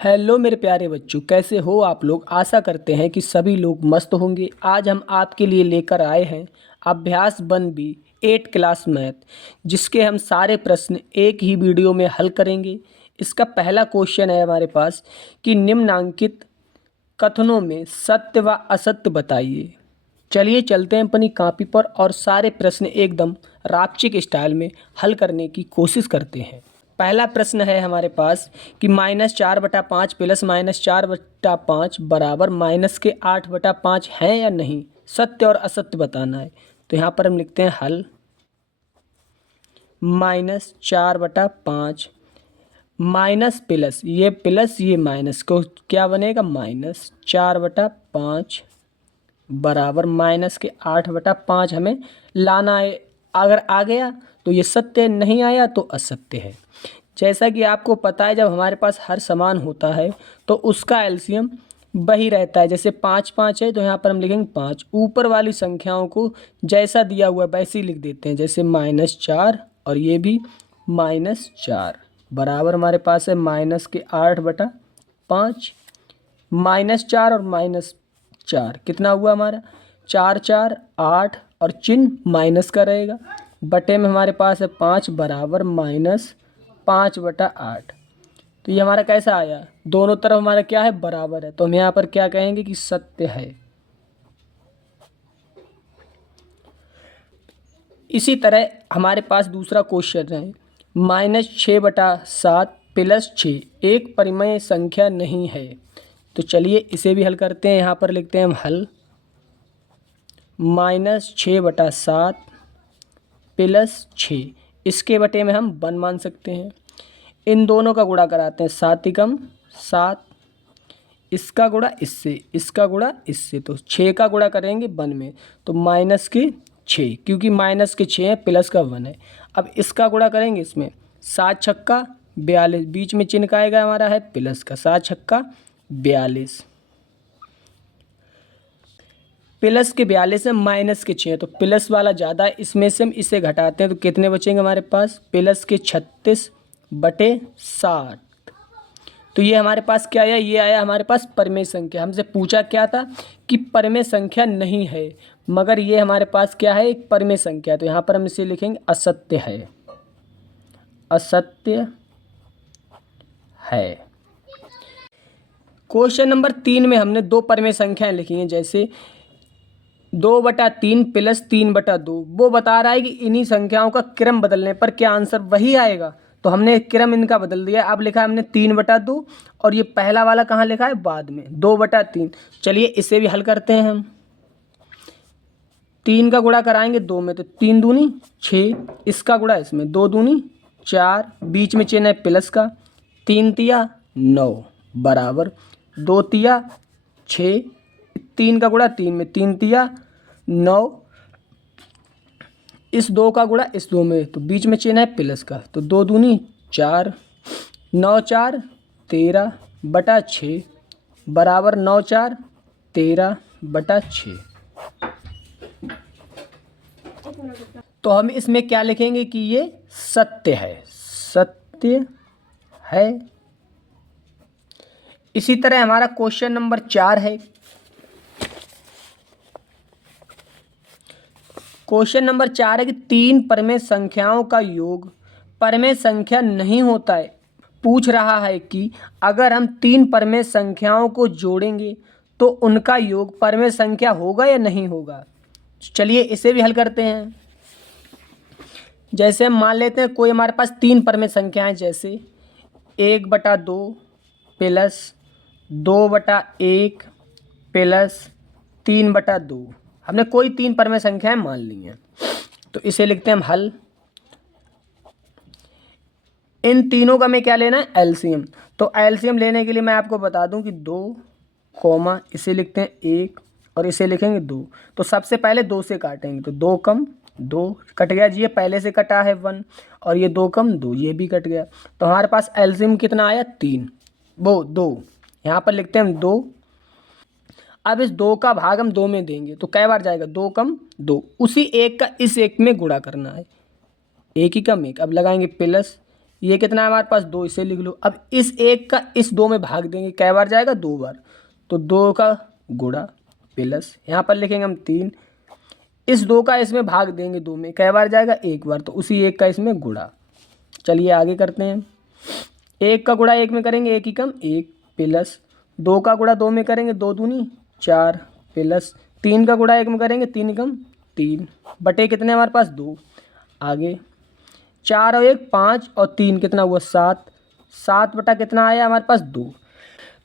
Hello मेरे प्यारे बच्चों, कैसे हो आप लोग। आशा करते हैं कि सभी लोग मस्त होंगे। आज हम आपके लिए लेकर आए हैं अभ्यास 1B 8 क्लास मैथ, जिसके हम सारे प्रश्न एक ही वीडियो में हल करेंगे। इसका पहला क्वेश्चन है हमारे पास कि निम्नांकित कथनों में सत्य व असत्य बताइए। चलिए चलते हैं अपनी कॉपी पर और सारे प्रश्न एकदम रापचिक स्टाइल में हल करने की कोशिश करते हैं। पहला प्रश्न है हमारे पास कि -4/5 प्लस -4/5 बराबर -8/5 है या नहीं, सत्य और असत्य बताना है। तो यहाँ पर हम लिखते हैं हल। -4/5 माइनस प्लस, ये प्लस ये माइनस को क्या बनेगा -4/5 बराबर -8/5 हमें लाना है। अगर आ गया तो ये सत्य है, नहीं आया तो असत्य है। जैसा कि आपको पता है, जब हमारे पास हर समान होता है तो उसका एलसीएम वही रहता है। जैसे 5 5 है तो यहाँ पर हम लिखेंगे 5। ऊपर वाली संख्याओं को जैसा दिया हुआ है वैसे ही लिख देते हैं, जैसे -4 और ये भी -4 बराबर हमारे पास है -8/5। -4 और -4 कितना हुआ हमारा 4 4 8 और चिन्ह माइनस का रहेगा। बटे में हमारे पास है 5 बराबर -5/8। तो ये हमारा कैसा आया, दोनों तरफ हमारा क्या है बराबर है। तो हम यहाँ पर क्या कहेंगे कि सत्य है। इसी तरह हमारे पास दूसरा क्वेश्चन है -6/7 प्लस 6 एक परिमेय संख्या नहीं है। तो चलिए इसे भी हल करते हैं। यहाँ पर लिखते हैं हम हल। -6/7 प्लस 6, इसके बटे में हम 1 मान सकते हैं। इन दोनों का गुणा कराते हैं, 7 एकम 7, इसका गुणा इससे, इसका गुणा इससे, तो 6 का गुणा करेंगे 1 में तो -6, क्योंकि -6 है प्लस का 1 है। अब इसका गुणा करेंगे इसमें, 7 छक्का 42, बीच में चिन्ह का आएगा हमारा है प्लस का, 7 छक्का 42, प्लस के 42 है -6 है तो प्लस वाला ज़्यादा है, इसमें से हम इसे घटाते हैं तो कितने बचेंगे हमारे पास प्लस के 36/60। तो ये हमारे पास क्या आया, ये आया हमारे पास परिमेय संख्या। हमसे पूछा क्या था कि परिमेय संख्या नहीं है, मगर ये हमारे पास क्या है, एक परिमेय संख्या। तो यहाँ पर हम इसे लिखेंगे असत्य है, असत्य है। क्वेश्चन नंबर 3 में हमने दो परिमेय संख्याएं लिखी हैं, जैसे 2/3 प्लस 3/2। वो बता रहा है कि इन्हीं संख्याओं का क्रम बदलने पर क्या आंसर वही आएगा। तो हमने क्रम इनका बदल दिया। अब लिखा है हमने 3/2 और ये पहला वाला कहाँ लिखा है बाद में 2/3। चलिए इसे भी हल करते हैं हम। 3 का गुणा कराएंगे 2 में तो 3 दूनी 6, इसका गुणा इसमें 2 दूनी 4, बीच में चिन्ह है प्लस का, 3 तिया 9 बराबर 2 तिया 6, 3 का गुणा 3 में 3 तिया 9, इस 2 का गुणा इस 2 में तो बीच में चिन्ह है प्लस का, तो 2 दूनी 4, 9 4 13/6 बराबर 9 4 13/6। तो हम इसमें क्या लिखेंगे कि ये सत्य है, सत्य है। इसी तरह हमारा क्वेश्चन नंबर 4 है। क्वेश्चन नंबर 4 है कि 3 परिमेय संख्याओं का योग परिमेय संख्या नहीं होता है। पूछ रहा है कि अगर हम 3 परिमेय संख्याओं को जोड़ेंगे तो उनका योग परिमेय संख्या होगा या नहीं होगा। चलिए इसे भी हल करते हैं। जैसे हम मान लेते हैं कोई हमारे पास 3 परिमेय संख्याएं, जैसे 1/2 प्लस 2/1 प्लस 3/2। हमने कोई 3 परिमेय संख्याएं मान ली हैं, तो इसे लिखते हैं हम हल। इन तीनों का हमें क्या लेना है एलसीएम। तो एलसीएम लेने के लिए मैं आपको बता दूं कि 2 कॉमा इसे लिखते हैं 1 और इसे लिखेंगे 2। तो सबसे पहले 2 से काटेंगे तो 2 कम 2 कट गया जी, ये पहले से कटा है 1 और ये 2 कम 2 ये भी कट गया। तो हमारे पास एलसीएम कितना आया 3, वो 2। यहाँ पर लिखते हैं हम 2। अब इस 2 का भाग हम 2 में देंगे तो कै बार जाएगा 2 कम 2, उसी 1 का इस 1 में गुणा करना है, 1 ही कम 1। अब लगाएंगे प्लस, ये कितना है हमारे पास 2, इसे लिख लो। अब इस 1 का इस 2 में भाग देंगे, कै बार जाएगा 2 बार, तो 2 का गुणा प्लस यहाँ पर लिखेंगे हम 3, इस 2 का इसमें भाग देंगे 2 में, कै बार जाएगा 1 बार, तो उसी 1 का इसमें गुणा। चलिए आगे करते हैं। 1 का गुणा 1 में करेंगे 1 ही कम 1 प्लस 2 का गुणा 2 में करेंगे 2 दूनी 4 प्लस 3 का गुणा 1 में करेंगे 3 कम 3 बटे कितने हमारे पास 2। आगे 4 और 1 5 और 3 कितना हुआ 7, 7 बटा कितना आया हमारे पास 2।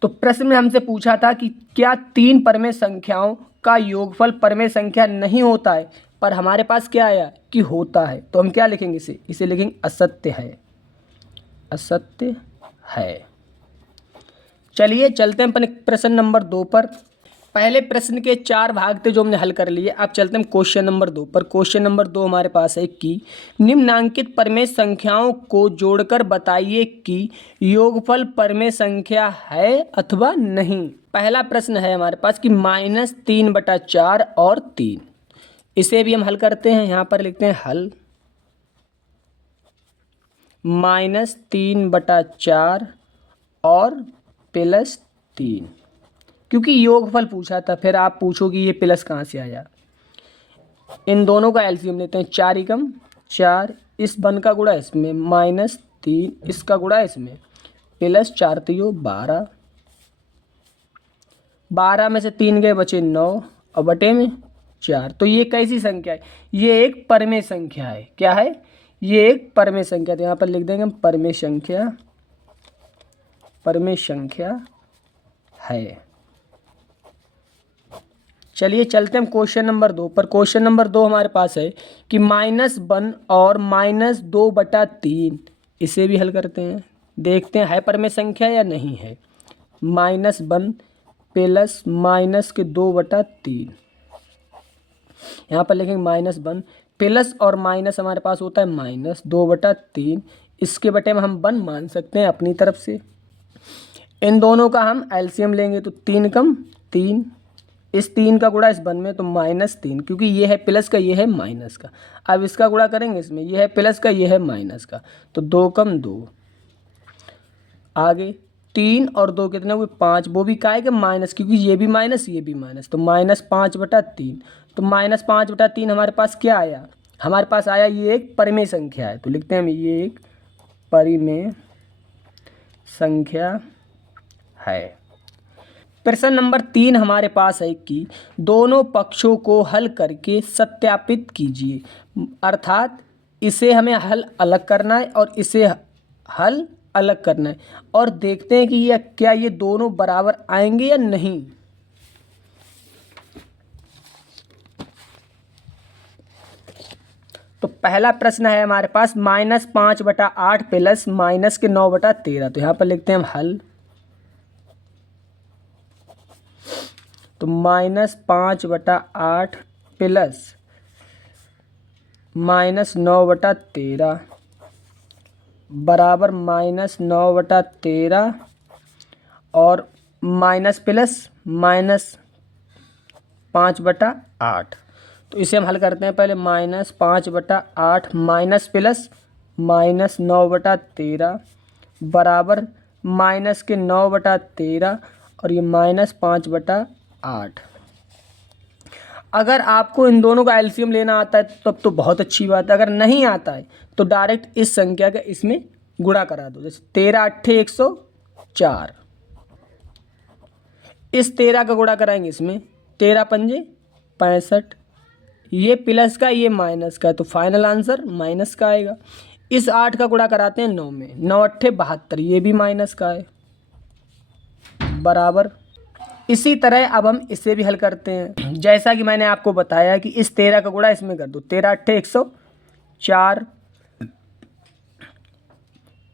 तो प्रश्न में हमसे पूछा था कि क्या 3 परमेय संख्याओं का योगफल परमेय संख्या नहीं होता है, पर हमारे पास क्या आया कि होता है। तो हम क्या लिखेंगे, इसे लिखेंगे असत्य है, असत्य है। चलिए चलते हैं अपने प्रश्न नंबर 2 पर। पहले प्रश्न के 4 भाग थे जो हमने हल कर लिए। अब चलते हैं क्वेश्चन नंबर 2 पर। क्वेश्चन नंबर 2 हमारे पास है कि निम्नांकित परमेय संख्याओं को जोड़कर बताइए कि योगफल परमेय संख्या है अथवा नहीं। पहला प्रश्न है हमारे पास कि -3/4 और 3, इसे भी हम हल करते हैं। यहाँ पर लिखते हैं हल। -3/4 और +3, क्योंकि योगफल पूछा था, फिर आप पूछोगे ये प्लस कहाँ से आया। इन दोनों का एलसीएम लेते हैं, 4 एकम 4, इस बन का गुणा इसमें -3, इसका गुणा इसमें +4 तो 12, 12 में से 3 गए बचे 9 और बटे में 4। तो ये कैसी संख्या है, ये एक परमेय संख्या है। क्या है, ये एक परमेय संख्या। तो यहाँ पर लिख देंगे हम परमेय संख्या, परमेय संख्या है। चलिए चलते हैं क्वेश्चन नंबर 2 पर। क्वेश्चन नंबर 2 हमारे पास है कि -1 और -2/3, इसे भी हल करते हैं, देखते हैं है परमेय संख्या या नहीं है। -1 प्लस -2/3, यहाँ पर लिखेंगे -1 प्लस और माइनस हमारे पास होता है -2/3, इसके बटे में हम 1 मान सकते हैं अपनी तरफ से। इन दोनों का हम एलसीएम लेंगे तो 3 कम 3, इस 3 का गुणा इस 1 में तो -3, क्योंकि ये है प्लस का, ये है माइनस का। अब इसका गुणा करेंगे इसमें, ये है प्लस का, ये है माइनस का, तो 2 कम 2। आगे 3 और 2 कितने हुए 5, वो भी काहे के माइनस, क्योंकि ये भी माइनस ये भी माइनस, तो -5/3। तो -5/3 हमारे पास क्या आया, हमारे पास आया ये एक परिमेय संख्या है। तो लिखते हैं हम ये एक परिमेय संख्या है। प्रश्न नंबर 3 हमारे पास है कि दोनों पक्षों को हल करके सत्यापित कीजिए, अर्थात इसे हमें हल अलग करना है और इसे हल अलग करना है, और देखते हैं कि यह क्या ये दोनों बराबर आएंगे या नहीं। तो पहला प्रश्न है हमारे पास -5/8 प्लस -9/13। तो यहाँ पर लिखते हैं हम हल। तो -5/8 प्लस -9/13 बराबर -9/13 और माइनस प्लस -5/8। तो इसे हम हल करते हैं। पहले -5/8 माइनस प्लस -9/13 बराबर -9/13 और ये -5/8। अगर आपको इन दोनों का एलसीएम लेना आता है तब तो बहुत अच्छी बात है, अगर नहीं आता है तो डायरेक्ट इस संख्या का इसमें गुणा करा दो। जैसे 13 8 104, इस 13 का गुणा कराएंगे इसमें, 13 पंजे 65, ये प्लस का ये माइनस का है, तो फाइनल आंसर माइनस का आएगा। इस 8 का गुणा कराते हैं 9 में, 9 8 72, ये भी माइनस का है, बराबर। इसी तरह अब हम इसे भी हल करते हैं। जैसा कि मैंने आपको बताया कि इस 13 का गुणा इसमें कर दो, 13 8 104,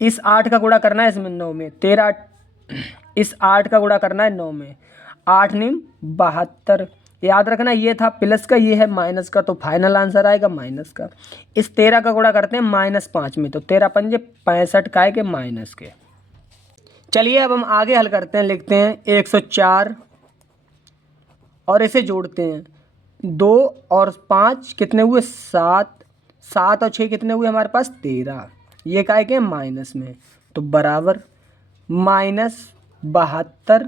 इस 8 का गुणा करना है इसमें 9 में, 13 इस 8 का गुणा करना है 9 में, 8 9 72। याद रखना ये था प्लस का, ये है माइनस का, तो फाइनल आंसर आएगा माइनस का। इस 13 का गुणा करते हैं -5 में, तो 13 पंजे 65 काय के माइनस के। चलिए अब हम आगे हल करते हैं। लिखते हैं 104 और इसे जोड़ते हैं, 2 और 5 कितने हुए 7, 7 और 6 कितने हुए हमारे पास 13, ये काय के माइनस में, तो बराबर -72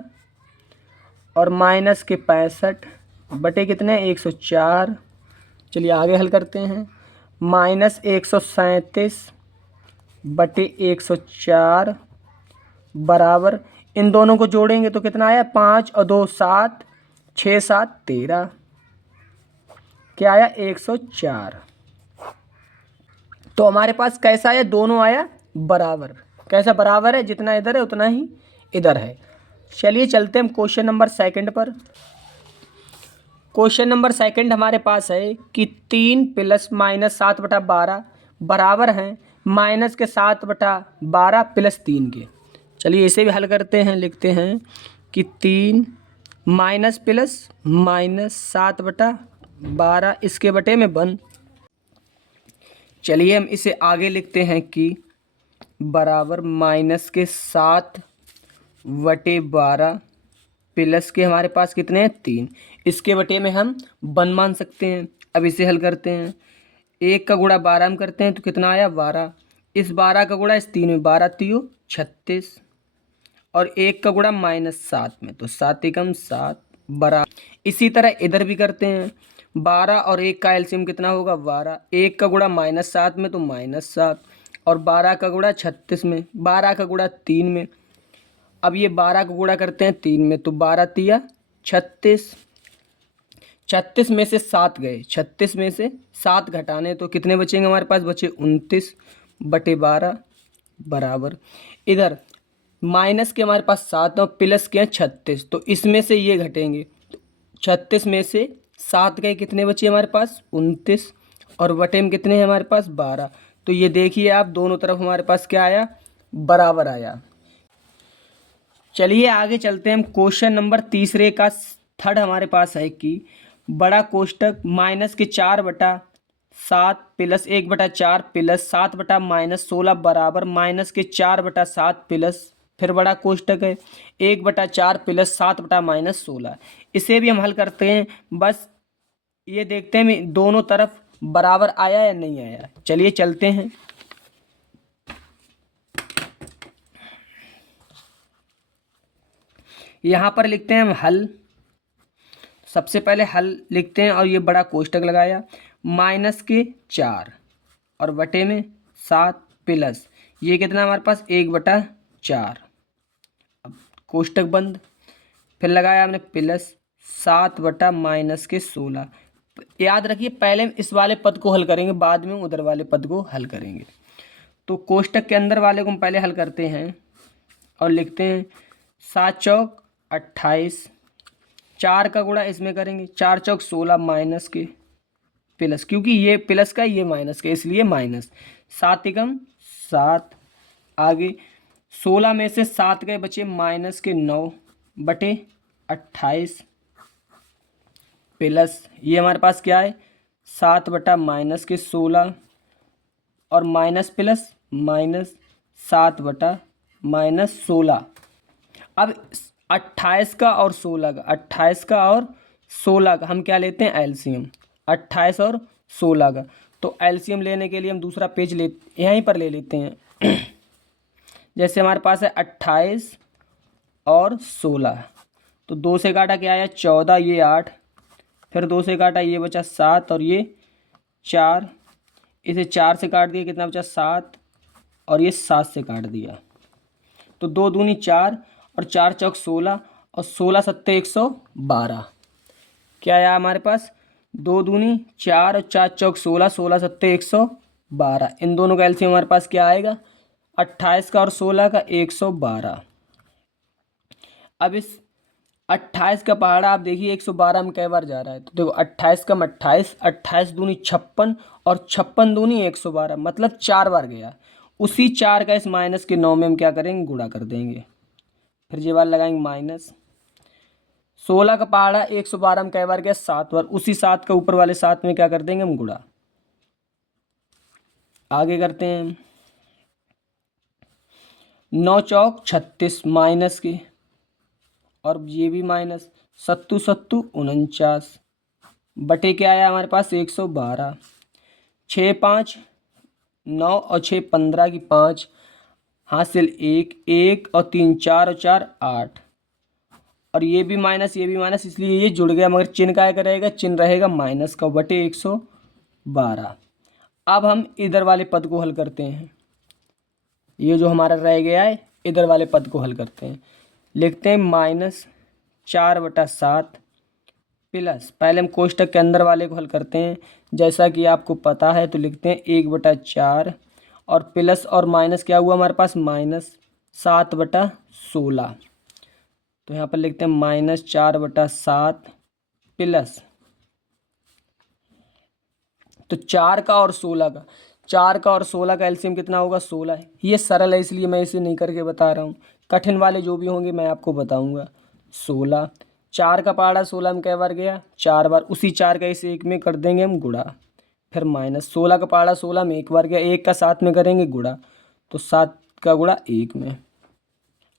और माइनस के 65 बटे कितने 104। चलिए आगे हल करते हैं। -137 बटे 104 बराबर, इन दोनों को जोड़ेंगे तो कितना आया 5 और 2 7, 6 7 13, क्या आया 104। तो हमारे पास कैसा आया, दोनों आया बराबर। कैसा बराबर है, जितना इधर है उतना ही इधर है। चलिए चलते हैं हम क्वेश्चन नंबर सेकंड पर। क्वेश्चन नंबर सेकंड हमारे पास है कि 3 प्लस माइनस 7/12 बराबर हैं माइनस के 7/12 प्लस 3 के। चलिए इसे भी हल करते हैं। लिखते हैं कि 3 माइनस प्लस माइनस 7/12 इसके बटे में 1। चलिए हम इसे आगे लिखते हैं कि बराबर माइनस के 7/12 प्लस के हमारे पास कितने हैं 3, इसके बटे में हम 1 मान सकते हैं। अब इसे हल करते हैं। 1 का गुणा 12 हम करते हैं तो कितना आया 12, इस 12 का गुणा इस 3 में, 12 3 36 और 1 का गुणा -7 में, तो 7 एकम 7 बराबर। इसी तरह इधर भी करते हैं। 12 और 1 का एलसीएम कितना होगा 12, 1 का गुणा -7 में तो -7 और 12 का गुणा 36 में, 12 का गुणा 3 में। अब ये 12 का गुणा करते हैं 3 में तो 12 तिया 36, 36 में से 7 गए, 36 में से 7 घटाने तो कितने बचेंगे हमारे पास, बचे 29/12 बराबर। इधर माइनस के हमारे पास 7 और प्लस के हैं 36, तो इसमें से ये घटेंगे, 36 में से 7 गए, कितने बचे हमारे पास 29 और बटे में कितने हैं हमारे पास 12। तो ये देखिए आप दोनों तरफ हमारे पास क्या आया, बराबर आया। चलिए आगे चलते हैं हम क्वेश्चन नंबर तीसरे का थर्ड हमारे पास है कि बड़ा कोष्टक माइनस के 4/7 प्लस 1/4 प्लस 7/-16 बराबर माइनस के 4/7 प्लस, फिर बड़ा कोष्टक है 1/4 प्लस 7/-16। इसे भी हम हल करते हैं। बस ये देखते हैं दोनों तरफ बराबर आया या नहीं आया। चलिए चलते हैं। यहाँ पर लिखते हैं हम हल। सबसे पहले हल लिखते हैं और ये बड़ा कोष्टक लगाया, माइनस के 4 और बटे में 7 प्लस ये कितना हमारे पास 1/4। अब कोष्टक बंद, फिर लगाया हमने प्लस 7/-16। याद रखिए पहले हम इस वाले पद को हल करेंगे, बाद में उधर वाले पद को हल करेंगे। तो कोष्टक के अंदर वाले को हम पहले हल करते हैं और लिखते हैं 7 चौक 28, 4 का गुणा इसमें करेंगे, 4 चौक 16 माइनस के प्लस, क्योंकि ये प्लस का ये माइनस का इसलिए माइनस, 7 एकम 7। आगे 16 में से 7 गए, बचे माइनस के 9 बटे 28 प्लस ये हमारे पास क्या है 7/-16 और माइनस प्लस माइनस 7/-16। अब 28 का और 16 का, 28 का और 16 का हम क्या लेते हैं एलसीएम, 28 और 16 का। तो एलसीएम लेने के लिए हम दूसरा पेज यहीं पर ले लेते हैं। जैसे हमारे पास है 28 और 16, तो 2 से काटा क्या आया 14, ये 8, फिर 2 से काटा ये बचा 7 और ये 4, इसे 4 से काट दिया कितना बचा 7 और ये 7 से काट दिया, तो 2 दूनी 4 और 4 चौक 16 और 16 सत्ते 112। क्या आया हमारे पास 2 दूनी 4 और 4 चौक 16, 16 सत्ते 112। इन दोनों का एलसीएम हमारे पास क्या आएगा 28 का और 16 का 112। अब इस 28 का पहाड़ा आप देखिए 112 में कई बार जा रहा है, तो देखो 28 कम 28, 28 दूनी 56 और 56 दूनी 112, मतलब 4 बार गया। उसी 4 का इस माइनस के 9 में हम क्या करेंगे गुणा कर देंगे, फिर ये वाला लगाएंगे माइनस। 16 का पहाड़ा 112 में कई बार गया 7 बार, उसी 7 का ऊपर वाले 7 में क्या कर देंगे हम गुणा। आगे करते हैं 9 चौक 36 माइनस के और ये भी माइनस, 7 7 49 बटे क्या आया हमारे पास 112, 6 5 9 और 6 15 की 5, हासिल 1, 1 और 3 4 और 4 8, और ये भी माइनस ये भी माइनस, इसलिए ये जुड़ गया, मगर चिन्ह काय का रहेगा, चिन्ह रहेगा माइनस का बटे 112। अब हम इधर वाले पद को हल करते हैं। ये जो हमारा रह गया है, इधर वाले पद को हल करते हैं। लिखते हैं -4/7 प्लस, पहले हम कोष्टक के अंदर वाले को हल करते हैं, जैसा कि आपको पता है, तो लिखते हैं 1/4 और प्लस और माइनस क्या हुआ हमारे पास, -7/16। तो यहाँ पर लिखते हैं -4/7 प्लस, तो 4 का और 16 का, 4 का और 16 का एलसीएम कितना होगा, 16 है। ये सरल है इसलिए मैं इसे नहीं करके बता रहा हूँ, कठिन वाले जो भी होंगे मैं आपको बताऊँगा। 16, 4 का पहाड़ा 16 में कै बार गया, 4 बार, उसी 4 का इस 1 में कर देंगे हम गुणा, फिर माइनस 16 का पहाड़ा 16 में 1 बार गया, 1 का 7 में करेंगे गुणा, तो 7 का गुणा 1 में।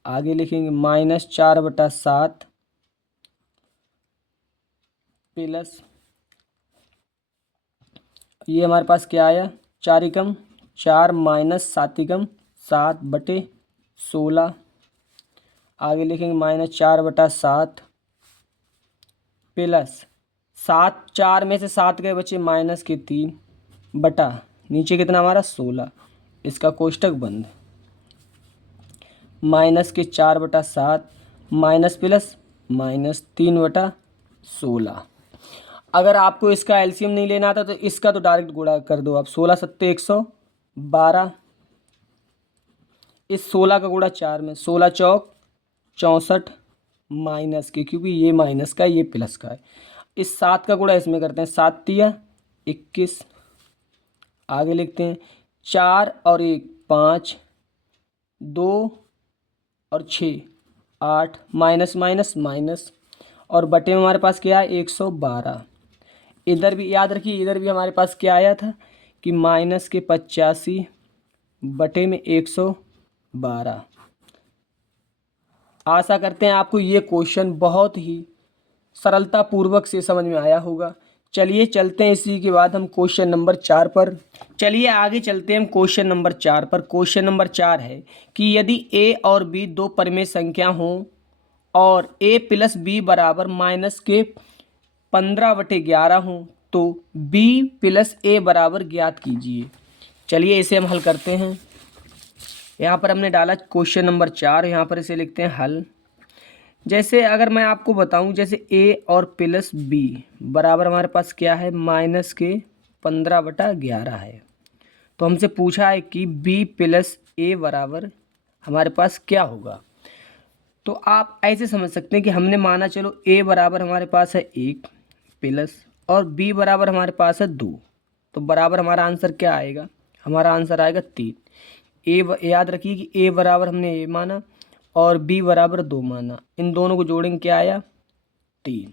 आगे लिखेंगे -4/7 प्लस, ये हमारे पास क्या आया, 4 एकम 4 माइनस 7 एकम 7/16। आगे लिखेंगे -4/7 प्लस 7, 4 में से 7 गए बचे माइनस के 3 बटा, नीचे कितना हमारा 16, इसका कोष्टक बंद, माइनस के 4/7 माइनस प्लस -3/16। अगर आपको इसका एलसीएम नहीं लेना आता तो इसका तो डायरेक्ट गुणा कर दो आप, 16 सत्ते 112, इस 16 का गुणा 4 में, 16 चौक 64 माइनस के, क्योंकि ये माइनस का ये प्लस का है, इस 7 का गुणा इसमें करते हैं, 7 तिया 21। आगे लिखते हैं 4 और 1 5, 2 और 6 8, माइनस माइनस माइनस, और बटे में हमारे पास क्या है 112। इधर भी याद रखिए, इधर भी हमारे पास क्या आया था कि माइनस के 85 बटे में 112। आशा करते हैं आपको ये क्वेश्चन बहुत ही सरलता पूर्वक से समझ में आया होगा। चलिए चलते हैं इसी के बाद हम क्वेश्चन नंबर 4 पर। चलिए आगे चलते हैं हम क्वेश्चन नंबर 4 पर। क्वेश्चन नंबर 4 है कि यदि a और b दो परिमेय संख्या हों और a प्लस बी बराबर माइनस के 15/11 हों तो b प्लस a बराबर ज्ञात कीजिए। चलिए इसे हम हल करते हैं। यहाँ पर हमने डाला क्वेश्चन नंबर 4, यहाँ पर इसे लिखते हैं हल। जैसे अगर मैं आपको बताऊं, जैसे a और प्लस बी बराबर हमारे पास क्या है, माइनस के 15/11 है, तो हमसे पूछा है कि b प्लस a बराबर हमारे पास क्या होगा। तो आप ऐसे समझ सकते हैं कि हमने माना चलो a बराबर हमारे पास है 1 प्लस और b बराबर हमारे पास है 2, तो बराबर हमारा आंसर क्या आएगा, हमारा आंसर आएगा 3। याद रखिए कि a बराबर हमने a माना और b बराबर 2 माना, इन दोनों को जोड़ेंगे क्या आया 3।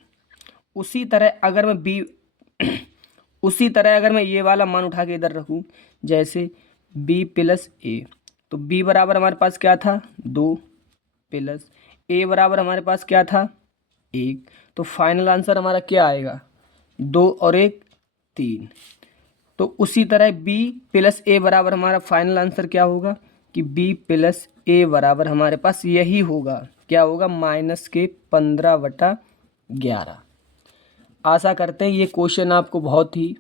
उसी तरह अगर मैं ये वाला मान उठा के इधर रखूँ, जैसे b प्लस a, तो b बराबर हमारे पास क्या था 2 प्लस a बराबर हमारे पास क्या था 1, तो फाइनल आंसर हमारा क्या आएगा 2 और 1 3। तो उसी तरह b प्लस a बराबर हमारा फाइनल आंसर क्या होगा कि b प्लस a बराबर हमारे पास यही होगा, क्या होगा माइनस के 15/11। आशा करते हैं ये क्वेश्चन आपको बहुत ही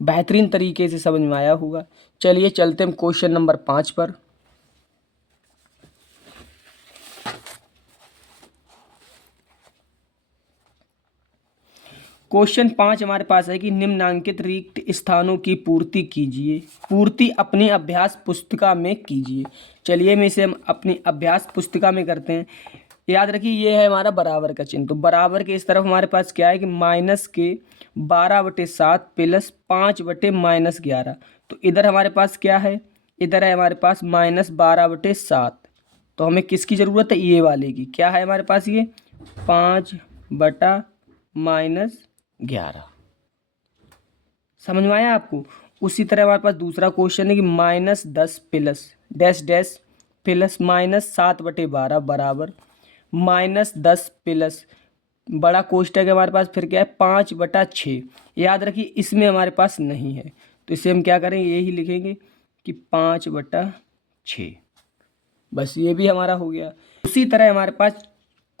बेहतरीन तरीके से समझ में आया होगा। चलिए चलते हैं क्वेश्चन नंबर 5 पर। क्वेश्चन 5 हमारे पास है कि निम्नांकित रिक्त स्थानों की पूर्ति कीजिए, पूर्ति अपनी अभ्यास पुस्तिका में कीजिए। चलिए मैं इसे हम अपनी अभ्यास पुस्तिका में करते हैं। याद रखिए ये है हमारा बराबर का चिन्ह, तो बराबर के इस तरफ हमारे पास क्या है कि माइनस के 12/7 प्लस 5/-11, तो इधर हमारे पास क्या है, इधर है हमारे पास -12/7, तो हमें किसकी ज़रूरत है, ये वाले की, क्या है हमारे पास ये 5/-11। समझ में आया आपको। उसी तरह हमारे पास दूसरा क्वेश्चन है कि -10 प्लस डैश डैश प्लस -7/12 बराबर -10 प्लस बड़ा कोष्टक है हमारे पास, फिर क्या है 5/6। याद रखिए इसमें हमारे पास नहीं है, तो इसे हम क्या करेंगे यही लिखेंगे कि 5/6। बस ये भी हमारा हो गया। उसी तरह हमारे पास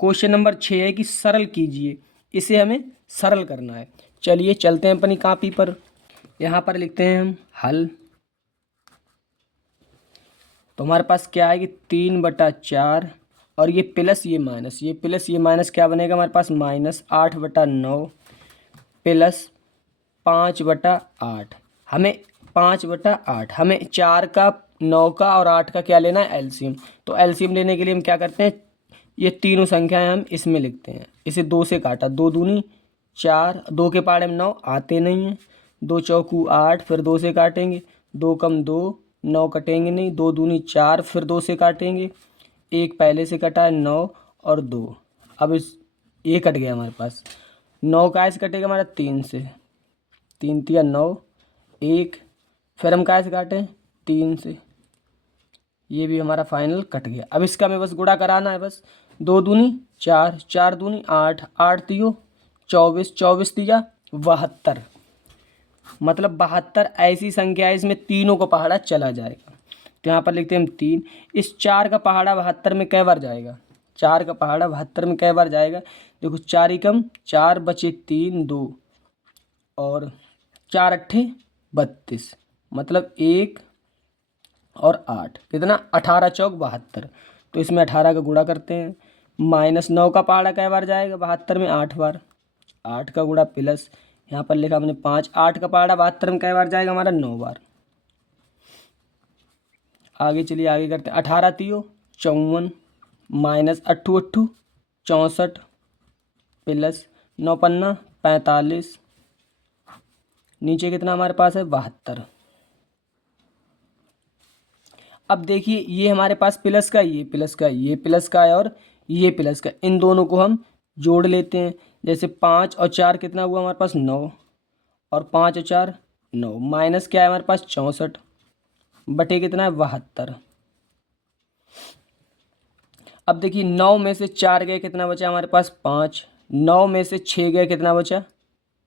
क्वेश्चन नंबर 6 है कि सरल कीजिए, इसे हमें सरल करना है। चलिए चलते हैं अपनी कॉपी पर, यहाँ पर लिखते हैं हम हल। तो हमारे पास क्या है कि 3/4 और ये प्लस ये माइनस, ये प्लस ये माइनस क्या बनेगा हमारे पास -8/9 प्लस 5/8। हमें 5/8, हमें 4 का, 9 का और 8 का क्या लेना है, एलसीएम। तो एलसीएम लेने के लिए हम क्या करते हैं, ये तीनों संख्याएं हम इसमें लिखते हैं। इसे 2 से काटा, 2 दूनी 4, 2 के पहाड़े में 9 आते नहीं हैं, 2 चौकू 8, फिर 2 से काटेंगे, 2 कम 2, 9 कटेंगे नहीं, 2 दूनी 4, फिर 2 से काटेंगे, 1 पहले से कटा है 9 और 2। अब इस ये कट गया हमारे पास, 9 का ऐसे कटेगा हमारा 3 से, 3 तिया 9, 1, फिर हम कैसे काटें 3 से, ये भी हमारा फाइनल कट गया। अब इसका हमें बस गुणा कराना है, बस 2 दूनी 4, 4 दूनी 8, 8 तियो 24, 24 तिया 72। मतलब 72 ऐसी संख्या है इसमें तीनों का पहाड़ा चला जाएगा। तो यहाँ पर लिखते हैं हम 3। इस 4 का पहाड़ा 72 में कै बार जाएगा, 4 का पहाड़ा 72 में कै बार जाएगा, देखो 4 एकम 4 बचे 3 2 और 4 अट्ठे 32, मतलब 1 और 8 कितना 18 चौक 72। तो इसमें 18 का गुणा करते हैं, -9 का पहाड़ा कै बार जाएगा 72 में 8 बार, 8 का गुणा प्लस यहाँ पर लिखा हमने 5, 8 का पहाड़ा 72 में कै बार जाएगा हमारा 9 बार। आगे चलिए आगे करते हैं, 18 तियो 54 माइनस 8 8 64 प्लस 9 पन्ना 45, नीचे कितना हमारे पास है 72। अब देखिए ये हमारे पास प्लस का, ये प्लस का, ये प्लस का है और ये प्लस का, इन दोनों को हम जोड़ लेते हैं। जैसे 5 और 4 कितना हुआ हमारे पास 9, और 5 और 4 9, माइनस क्या है हमारे पास 64 बटे कितना है 72। अब देखिए 9 में से 4 गए कितना बचा हमारे पास 5, 9 में से 6 गए कितना बचा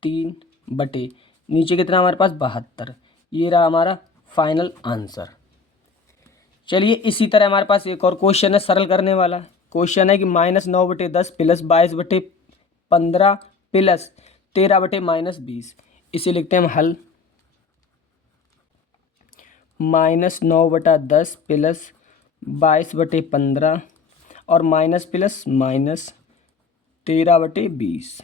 3 बटे नीचे कितना हमारे पास 72। ये रहा हमारा फाइनल आंसर। चलिए इसी तरह हमारे पास एक और क्वेश्चन है सरल करने वाला। क्वेश्चन है कि -9/10 प्लस 22/15 प्लस 13/-20, इसे लिखते हैं हम हल। -9/10 प्लस 22/15 और माइनस प्लस माइनस 13/20।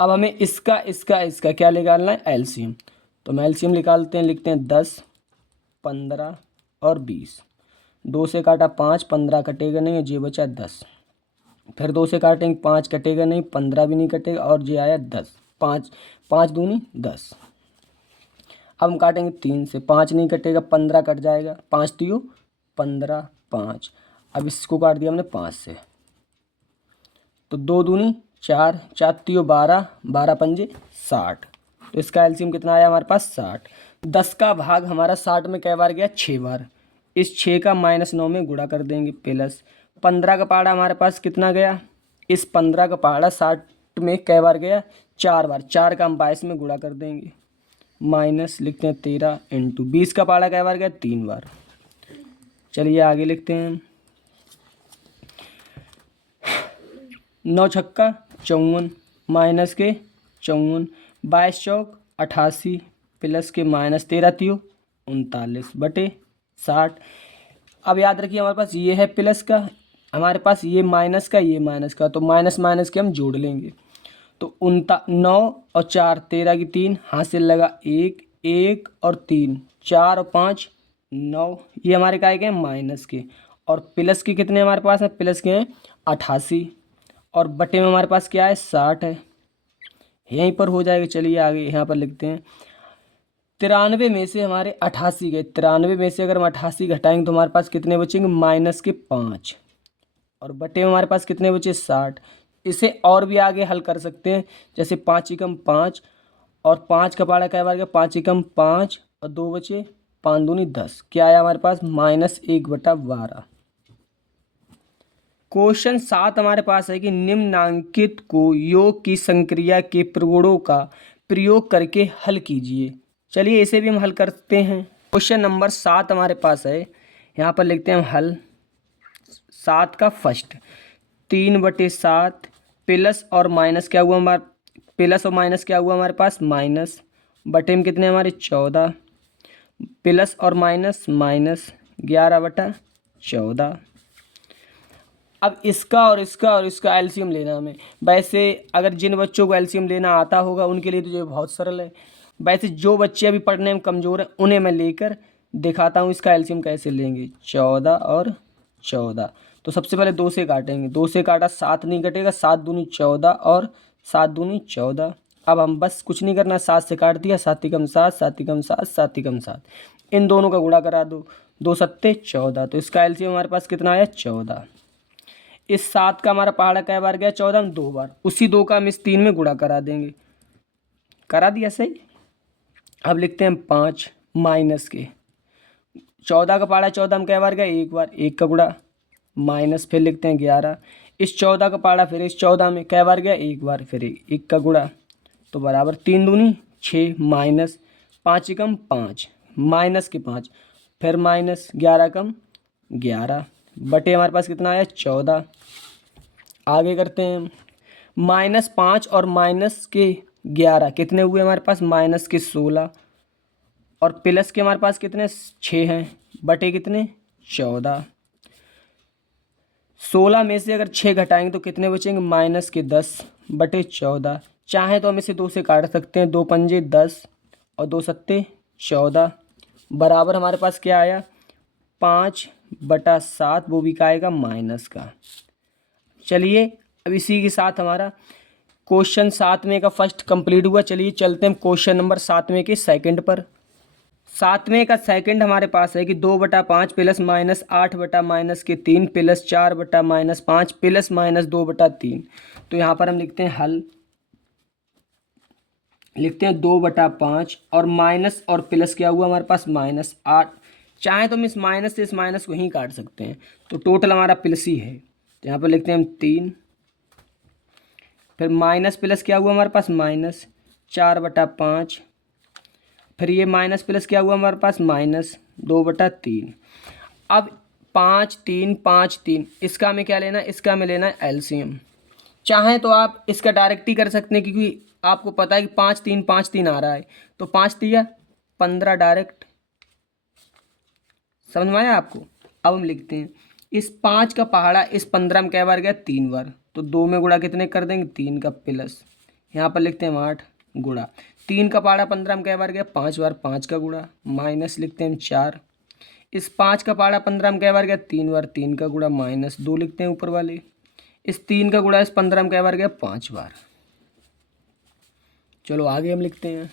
अब हमें इसका इसका इसका क्या निकालना है, एलसीएम। तो हम एलसीएम निकालते हैं, लिखते हैं 10 15 और 20। 2 से काटा 5, 15 कटेगा नहीं, जे बचा 10। फिर 2 से काटेंगे 5 कटेगा नहीं, 15 भी नहीं कटेगा और जे आया 10। 5 5 दूनी 10। अब हम काटेंगे 3 से, 5 नहीं कटेगा, 15 कट जाएगा, 5 तियो 15 5। अब इसको काट दिया हमने 5 से, तो 2 दूनी 4, 4 तियो 12, 12 पंजे 60। तो इसका एलसीएम कितना आया हमारे पास 60। 10 का भाग हमारा 60 में कै बार गया 6 बार। इस 6 का -9 में गुणा कर देंगे प्लस 15 का पहाड़ा हमारे पास कितना गया, इस 15 का पहाड़ा 60 में कै बार गया 4 बार, 4 का हम 22 में गुणा कर देंगे, माइनस लिखते हैं 13 इंटू 20 का पहाड़ा कै बार गया 3 बार। चलिए आगे लिखते हैं, 9 छक्का 54 माइनस के 54, 22 चौक 88 प्लस के -13 तियो 39 बटे 60। अब याद रखिए हमारे पास ये है प्लस का, हमारे पास ये माइनस का, ये माइनस का, तो माइनस माइनस के हम जोड़ लेंगे। तो 9 और 4 13 की 3 हासिल लगा 1 1 और 3 4 और 5 9, ये हमारे क्या गए माइनस के, और प्लस के कितने हमारे पास हैं, प्लस के हैं 88 और बटे में हमारे पास क्या है 60 है, यहीं पर हो जाएगा। चलिए आगे यहाँ पर लिखते हैं, 93 में से हमारे 88 गए, 93 में से अगर हम 88 घटाएंगे तो हमारे पास कितने बचेंगे माइनस के 5, और बटे में हमारे पास कितने बचे 60। इसे और भी आगे हल कर सकते हैं, जैसे 5 एकम 5 और 5 का पहाड़ा क्या बार गया 5 एकम 5 और 2 बचे 5 दूनी 10, क्या आया हमारे पास -1/12। क्वेश्चन 7 हमारे पास है कि निम्नांकित को योग की संक्रिया के प्रगुणों का प्रयोग करके हल कीजिए। चलिए इसे भी हम हल करते हैं। क्वेश्चन नंबर 7 हमारे पास है। यहाँ पर लिखते हैं हम हल 7 का फर्स्ट। 3/7 प्लस और माइनस क्या हुआ हमारे, प्लस और माइनस क्या हुआ हमारे पास, माइनस, बटे में कितने हमारे 14, प्लस और माइनस माइनस 11/14। अब इसका और इसका एलसीएम लेना हमें। वैसे अगर जिन बच्चों को एलसीएम लेना आता होगा उनके लिए तो ये बहुत सरल है। वैसे जो बच्चे अभी पढ़ने में कमज़ोर हैं उन्हें मैं लेकर दिखाता हूँ इसका एलसीएम कैसे लेंगे। 14 और 14, तो सबसे पहले 2 से काटेंगे। 2 से काटा 7 नहीं कटेगा, 7 दूनी 14 और 7 दूनी 14। अब हम बस कुछ नहीं करना, 7 से काट दिया, 7 तिकम 7, 7 तिकम 7, 7 तिकम 7, इन दोनों का गुणा करा दो, 2 सत्ते 14, तो इसका एलसीएम हमारे पास कितना आया 14। इस 7 का हमारा पहाड़ा कै बार गया 14 में 2 बार, उसी 2 का हम इस 3 में गुणा करा देंगे। करा दिया सही। अब लिखते हैं 5 माइनस के 14 का पहाड़ा 14 में कै बार गया 1 बार, 1 का गुणा, माइनस फिर लिखते हैं 11। इस 14 का पहाड़ा फिर इस 14 में कै बार गया 1 बार, फिर 1 का गुणा, तो बराबर 3 दूनी 6 माइनस 5 एकम 5, माइनस के 5, फिर माइनस 11 कम 11, बटे हमारे पास कितना आया 14। आगे करते हैं। -5 और माइनस के 11 कितने हुए हमारे पास, माइनस के 16, और प्लस के हमारे पास कितने 6 हैं, बटे कितने 14। 16 में से अगर 6 घटाएंगे तो कितने बचेंगे, माइनस के 10 बटे 14। चाहे तो हम इसे 2 से काट सकते हैं, 2 पंजे 10 और 2 सत्ते 14, बराबर हमारे पास क्या आया 5/7, वो भी का आएगा माइनस का। चलिए अब इसी के साथ हमारा क्वेश्चन 7वें का फर्स्ट कंप्लीट हुआ। चलिए चलते हैं क्वेश्चन नंबर 7वें के सेकंड पर। 7वें का सेकंड हमारे पास है कि 2/5 plus minus 8/-3 plus 4/-5 plus minus 2/3। तो यहाँ पर हम लिखते हैं हल, लिखते हैं 2/5 और माइनस और प्लस क्या हुआ हमारे पास -8। चाहे तो हम इस माइनस से इस माइनस को ही काट सकते हैं, तो टोटल हमारा प्लस ही है, तो यहाँ पर लिखते हैं हम 3, फिर माइनस प्लस क्या हुआ हमारे पास माइनस 4/5, फिर ये माइनस प्लस क्या हुआ हमारे पास -2/3। अब 5 3 5 3, इसका हमें क्या लेना है, इसका हमें लेना है एलसीएम। चाहें तो आप इसका डायरेक्ट ही कर सकते हैं, क्योंकि आपको पता है कि 5 3 5 3 आ रहा है, तो 5 3 15 डायरेक्ट, समझ में आया आपको। अब हम लिखते हैं इस 5 का पहाड़ा इस 15 में कै बार गया 3 बार, तो 2 में गुणा कितने कर देंगे 3 का प्लस, यहाँ पर लिखते हैं 8 गुणा, 3 का पहाड़ा 15 में कै बार गया 5 बार, 5 का गुणा, माइनस लिखते हैं 4। इस 5 का पहाड़ा 15 में कै बार गया 3 बार, 3 का गुणा, माइनस 2 लिखते हैं ऊपर वाले। इस 3 का गुणा इस 15 में कै बार गया 5 बार। चलो आगे हम लिखते हैं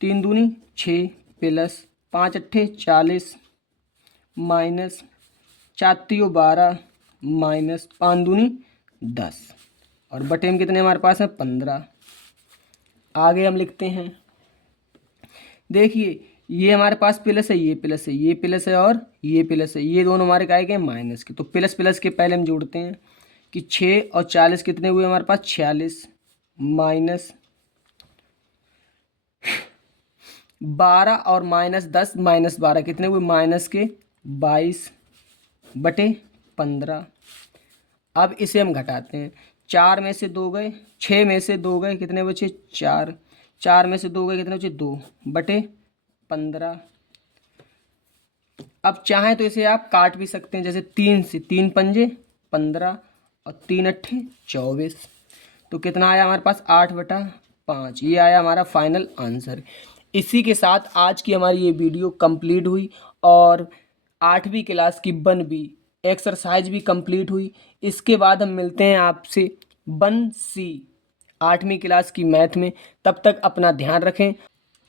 3 दूनी 6 प्लस 5 अट्ठे 40 माइनस 4 तियो 12 माइनस 5 दूनी 10, और बटे में कितने हमारे पास है 15। आगे हम लिखते हैं, देखिए ये हमारे पास प्लस है, ये प्लस है, ये प्लस है और ये प्लस है, ये दोनों हमारे का गए माइनस के, तो प्लस प्लस के पहले हम जोड़ते हैं कि 6 और 40 कितने हुए हमारे पास 46, माइनस 12 और माइनस 10 माइनस 12 कितने हुए माइनस के 22 बटे 15। अब इसे हम घटाते हैं, 4 में से 2 गए, 6 में से 2 गए, कितने बचे 4, 4 में से 2 गए कितने बचे 2 बटे 15। अब चाहें तो इसे आप काट भी सकते हैं, जैसे 3 से 3 पंजे 15 और 3 अट्ठे 24, तो कितना आया हमारे पास 8/5। ये आया हमारा फाइनल आंसर। इसी के साथ आज की हमारी ये वीडियो कंप्लीट हुई और 8वीं क्लास की 1B एक्सरसाइज भी कंप्लीट हुई। इसके बाद हम मिलते हैं आपसे 1C 8वीं क्लास की मैथ में। तब तक अपना ध्यान रखें।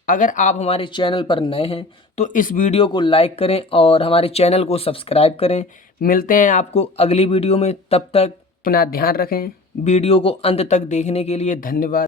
अगर आप हमारे चैनल पर नए हैं तो इस वीडियो को लाइक करें और हमारे चैनल को सब्सक्राइब करें। मिलते हैं आपको अगली वीडियो में, तब तक अपना ध्यान रखें। वीडियो को अंत तक देखने के लिए धन्यवाद।